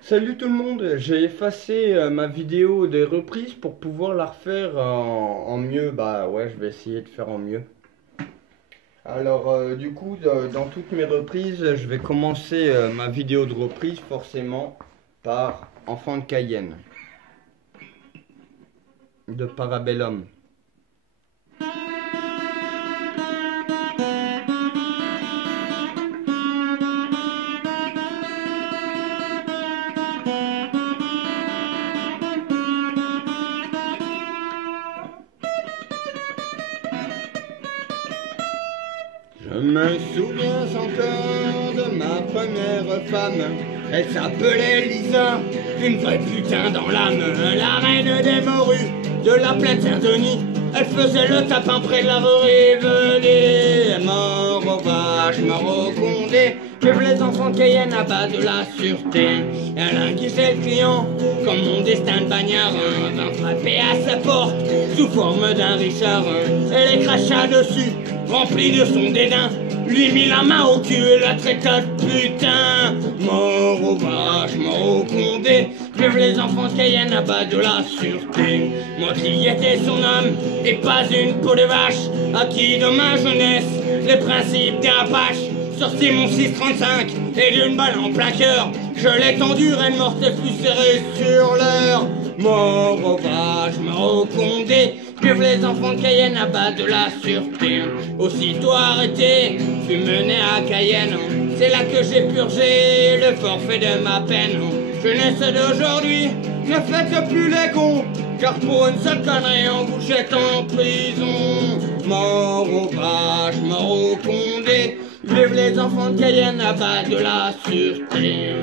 Salut tout le monde, j'ai effacé ma vidéo des reprises pour pouvoir la refaire en mieux. Bah ouais, je vais essayer de faire en mieux. Alors du coup, dans toutes mes reprises, je vais commencer ma vidéo de reprise forcément par Enfant de Cayenne de Parabellum. Je me souviens encore de ma première femme. Elle s'appelait Lisa, une vraie putain dans l'âme. La reine des morues de la plaine Saint-Denis. Elle faisait le tapin près de la rue Rivoli. Mort aux vaches, mort aux condés. Que les enfants de Cayenne à bas de la sûreté. Elle inquiétait le client comme mon destin de bagnard. Vint frapper à sa porte sous forme d'un Richard. Elle les cracha dessus, remplie de son dédain. Lui mit la main au cul et la traita de putain. Mort aux vaches, mort aux condés. Vive les enfants de Cayenne à bas de la sûreté. Moi qui étais son homme et pas une peau de vache, acquis dans ma jeunesse les principes des Apaches. Sorti mon 635 et d'une balle en plein cœur, je l'ai tendu, reine morte et plus serrée sur l'heure. Mort aux vaches, mort aux condés. Vive les enfants de Cayenne à bas de la sûreté. Aussitôt arrêté, fut mené à Cayenne. C'est là que j'ai purgé le forfait de ma peine. Jeunesse d'aujourd'hui, ne faites plus les cons, car pour une seule connerie on vous jette en prison. Mort aux vaches, mort aux condés. Vive les enfants de Cayenne à bas de la sûreté.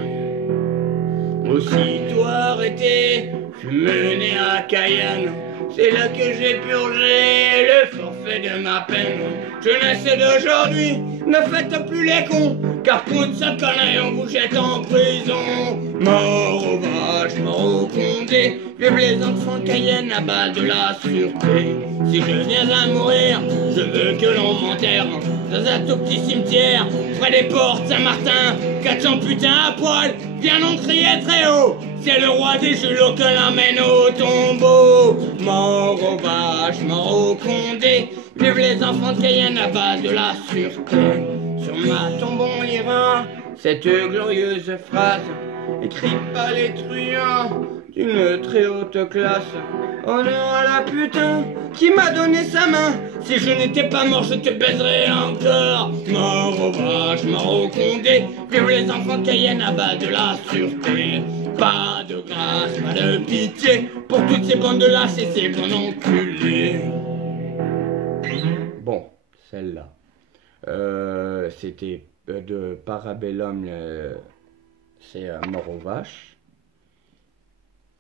Aussitôt arrêté, fut mené à Cayenne. C'est là que j'ai purgé le forfait de ma peine. Jeunesse d'aujourd'hui, ne faites plus les cons, car pour une seule connerie on vous jette en prison. Mort aux vaches, mort aux condés. Vive les enfants de Cayenne à bas de la sûreté. Si je viens à mourir, je veux que l'on m'enterre dans un tout petit cimetière près des portes Saint-Martin. 400 putains à poil viendront crier très haut. C'est le roi des julots que l'emmène au tombeau. Mort aux vaches, mort aux condés. Vive les enfants de Cayenne à bas de la sûreté. Sur ma tombe on lira cette glorieuse phrase écrite par les truands d'une très haute classe. Honneur à la putain qui m'a donné sa main. Si je n'étais pas mort, je te baiserais encore. Mort aux vaches, mort aux condés. Vive les enfants de Cayenne à bas de la sûreté. Pas de grâce, pas de pitié pour toutes ces bandes de lâches et ces bandes enculés. Bon, celle-là. C'était de Parabellum, c'est Mort aux vaches.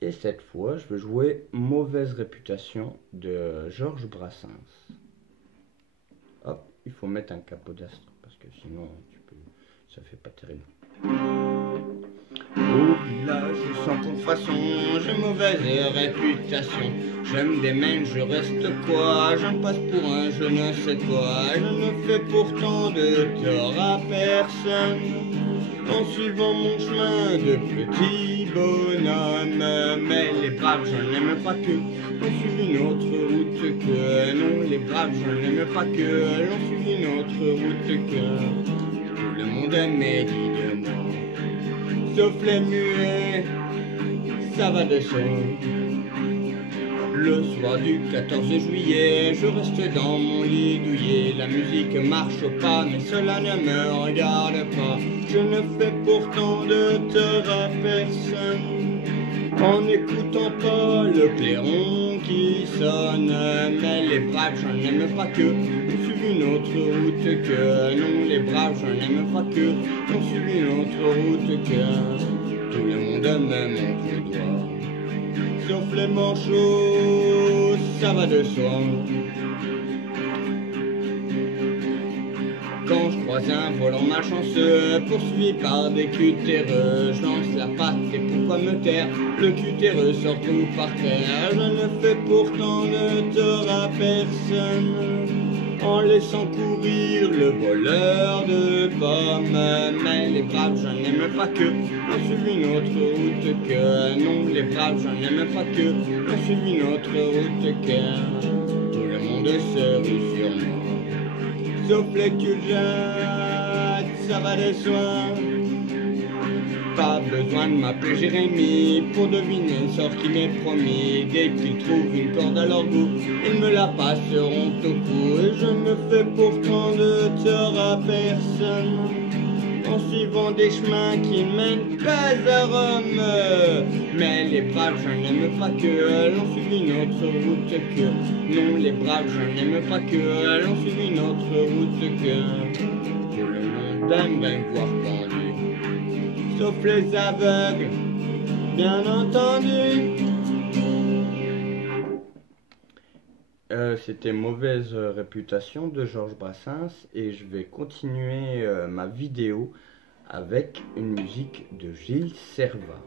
Et cette fois, je veux jouer Mauvaise réputation de Georges Brassens. Hop, il faut mettre un capot d'astre parce que sinon, ça fait pas terrible. Au village, sans contrefaçon, j'ai mauvaise réputation. Je me démène, je reste quoi, j'en passe pour un je ne sais quoi. Je ne fais pourtant de tort à personne en suivant mon chemin de petit bonhomme. Mais les braves, je n'aime pas que l'on suive une autre route que. Non, les braves, je n'aime pas que l'on suive une autre route que. Tout le monde aimait dit de moi, sauf les muets, ça va de soi. Le soir du 14 juillet, je reste dans mon lit douillet. La musique marche pas, mais cela ne me regarde pas. Je ne fais pourtant de tort à personne en n'écoutant pas le clairon qui sonne. Mais les braves, j'en aime pas que on suive une autre route que. Non, les braves, j'en aime pas que on suive une autre route que. Tout le monde me montre le doigt, sauf les manchots, ça va de soi. quand je croise un volant malchanceux, poursuivi par des cutéreux, je lance la patte et pourquoi me taire? Le cutéreux sort tout par terre, je ne fais pourtant de tort à personne, en laissant courir le voleur de pommes. Mais les braves, j'en aime pas que, on suivi une autre route que. Non, les braves, j'en aime pas que, on suivi une autre route que. Tout le monde se rue sur moi, sauf les culs, ça va de soi. Pas besoin de m'appeler Jérémie pour deviner le sort qui m'est promis. Dès qu'ils trouvent une corde à leur goût, ils me la passeront au cou. Et je ne fais pourtant de tort à personne, en suivant des chemins qui mènent pas à Rome. Mais les braves, j'en aime pas que, l'on suivi une autre route que. Non, les braves, j'en aime pas que, l'on suivi une autre route que. Tout le monde aime bien me voir pendu, sauf les aveugles, bien entendu. C'était Mauvaise réputation de Georges Brassens et je vais continuer ma vidéo avec une musique de Gilles Servat.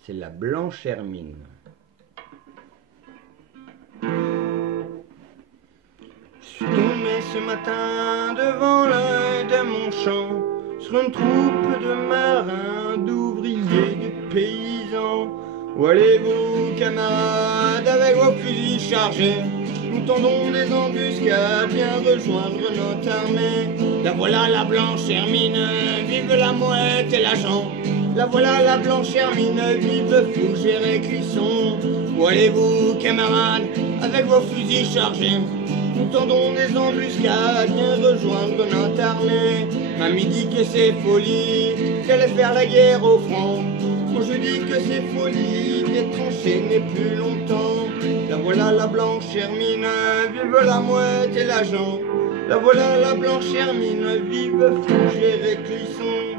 C'est La Blanche Hermine. Je suis tombé ce matin devant l'œil de mon champ, sur une troupe de marins, d'ouvriers, de paysans. Où allez-vous, camarades, avec vos fusils chargés? Nous tendons des embuscades, viens rejoindre notre armée. La voilà la blanche Hermine, vive la mouette et l'agent. La voilà la blanche Hermine, vive Fougère et Clisson. Où allez-vous, camarades, avec vos fusils chargés? Nous tendons des embuscades, viens rejoindre notre armée. Mamie dit que c'est folie, qu'elle est faire la guerre au front. Moi je dis que c'est folie, d'être enchaîné plus longtemps. La voilà la blanche Hermine, vive la mouette et l'agent. La voilà la blanche Hermine, vive Fougère et Clisson.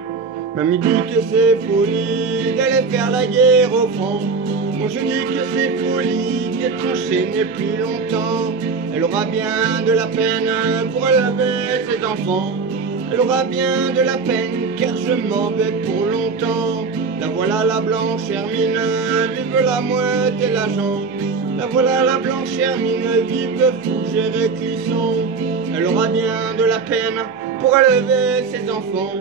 Mamie dit que c'est folie, d'aller faire la guerre au front. Moi je dis que c'est folie, d'être enchaîné plus longtemps. Elle aura bien de la peine pour élever ses enfants. Elle aura bien de la peine car je m'en vais pour longtemps. La voilà la blanche Hermine, vive la mouette et l'agent. La voilà la blanche Hermine, vive Fougère et Clisson. Elle aura bien de la peine pour élever ses enfants.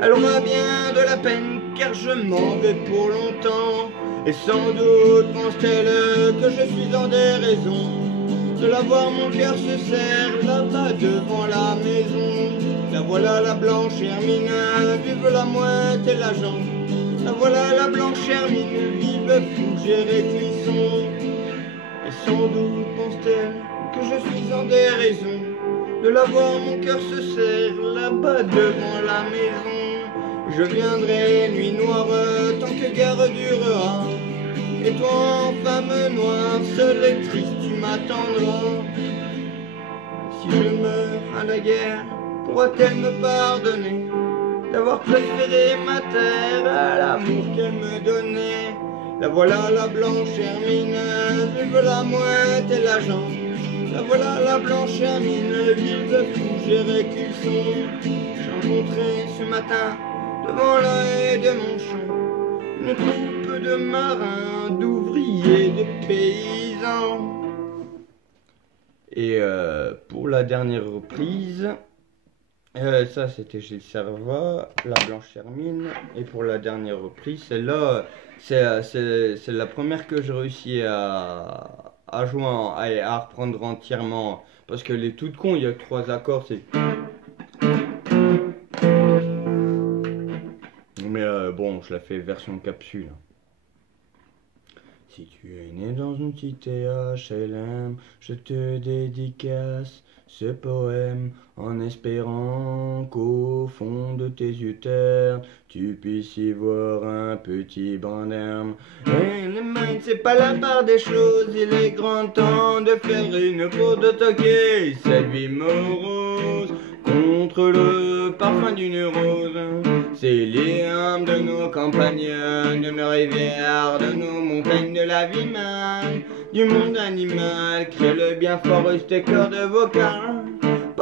Elle aura bien de la peine car je m'en vais pour longtemps. Et sans doute pense-t-elle que je suis en déraison de la voir, mon cœur se serre là-bas devant la maison. La voilà la blanche Hermine, vive la mouette et l'agent. La voilà la blanche Hermine, vive Fougère et Clisson. Et sans doute pense-t-elle que je suis en déraison de la voir, mon cœur se serre là-bas devant la maison. Je viendrai nuit noire tant que guerre durera, et toi, femme noire, seule et triste, tu m'attendras. Si je meurs à la guerre, pourra-t-elle me pardonner d'avoir préféré ma terre à l'amour qu'elle me donnait? La voilà la blanche Hermine, vive la mouette et l'agent. La voilà la blanche Hermine, vive Fougère et Clisson. J'ai rencontré ce matin devant la haie de mon champ une troupe de marins, d'ouvriers, de paysans. Et pour la dernière reprise, ça c'était Gilles Servat, La Blanche Hermine. Et pour la dernière reprise, celle-là, c'est la première que j'ai réussi à jouer, à reprendre entièrement. Parce qu'elle est toute con, il y a que 3 accords, c'est... Mais bon, je la fais version capsule. Si tu es né dans une cité HLM, je te dédicace ce poème en espérant qu'au fond de tes yeux ternes, tu puisses y voir un petit banc d'herbe. Et le mind, c'est pas la part des choses, il est grand temps de faire une pause de toquer cette vie morose contre le parfum d'une rose. C'est l'âme de nos campagnes, de nos rivières, de nos montagnes, de la vie mal, du monde animal. Crée le bien fort, reste cordes vocales.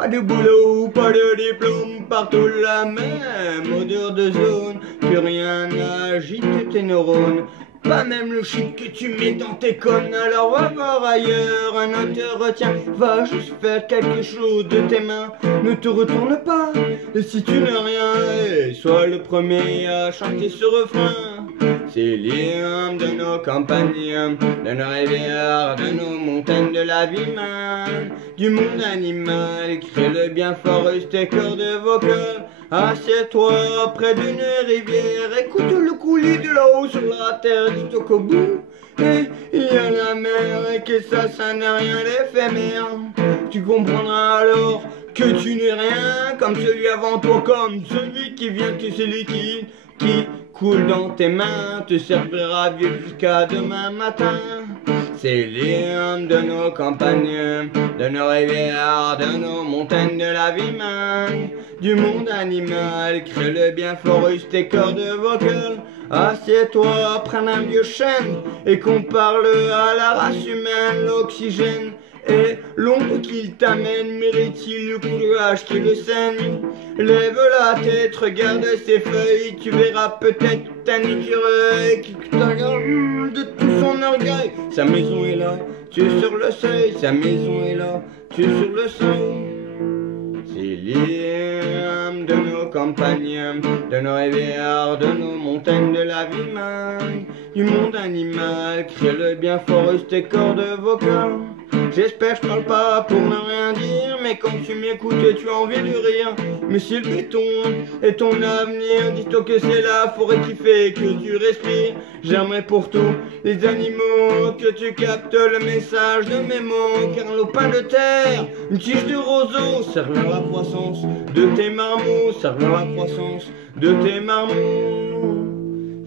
Pas de boulot, pas de diplôme, partout la même odeur de zone. Plus rien n'agite tes neurones, pas même le shit que tu mets dans tes connes. Alors va voir ailleurs, un autre te retient. Va juste faire quelque chose de tes mains. Ne te retourne pas, et si tu n'as rien, sois le premier à chanter ce refrain. C'est l'hymne de nos campagnes, de nos rivières, de nos montagnes, de la vie man, du monde animal. Crée-le bien fort, tes cordes vocales. Assieds-toi près d'une rivière, écoute le coulis de là-haut sur la terre. Dis-toi qu'au bout, il y a la mer, et que ça n'a rien d'éphémère. Tu comprendras alors que tu n'es rien comme celui avant toi, comme celui qui vient, que c'est liquide qui coule dans tes mains, te servira à vivre jusqu'à demain matin. C'est l'hymne de nos campagnes, de nos rivières, de nos montagnes, de la vie man, du monde animal. Crée-le bien fort, use tes cordes vocales. Assieds-toi, prends un vieux chêne et qu'on parle à la race humaine. L'oxygène et l'ombre qu'il t'amène, mérite-t-il le courage qui le saigne? Lève la tête, regarde ses feuilles, tu verras peut-être un écureuil qui te regarde de tout son orgueil. Sa maison est là, tu es sur le seuil, sa maison est là, tu es sur le seuil. C'est l'hymne de nos campagnes, de nos rivières, de nos montagnes, de la vie man, du monde animal. Crée-le bien fort, use tes cordes vocales. J'espère que je parle pas pour ne rien dire, mais quand tu m'écoutes tu as envie de rire. Mais si le béton est ton avenir, dis-toi que c'est la forêt qui fait que tu respires. J'aimerais pour tous les animaux que tu captes le message de mes mots, car un lopin de terre, une tige de roseau, servir la croissance de tes marmots, servir la croissance de tes marmots.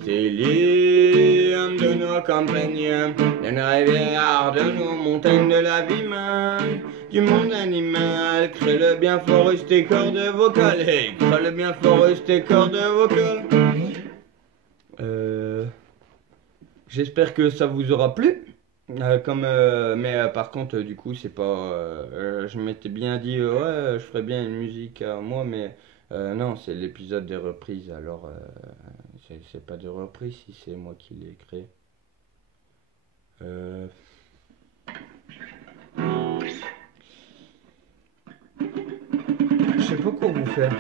C'est l'hymne de nos campagnes, de nos rivières, de nos montagnes, de la vie man, du monde animal. Crée-le bien fort, use tes cordes vocales. Hey, crée-le bien fort, use tes cordes vocales. J'espère que ça vous aura plu. Mais par contre, du coup, c'est pas. Je m'étais bien dit, ouais, je ferais bien une musique à moi, mais non, c'est l'épisode des reprises. Alors, c'est pas des reprises si c'est moi qui l'ai créé. Je sais pas quoi vous faire.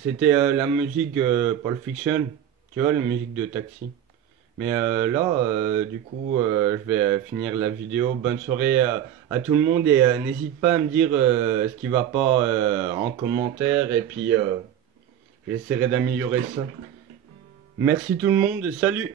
C'était la musique Pulp Fiction, tu vois, la musique de Taxi. Mais là, du coup, je vais finir la vidéo. Bonne soirée à tout le monde et n'hésite pas à me dire ce qui va pas en commentaire et puis j'essaierai d'améliorer ça. Merci tout le monde, salut!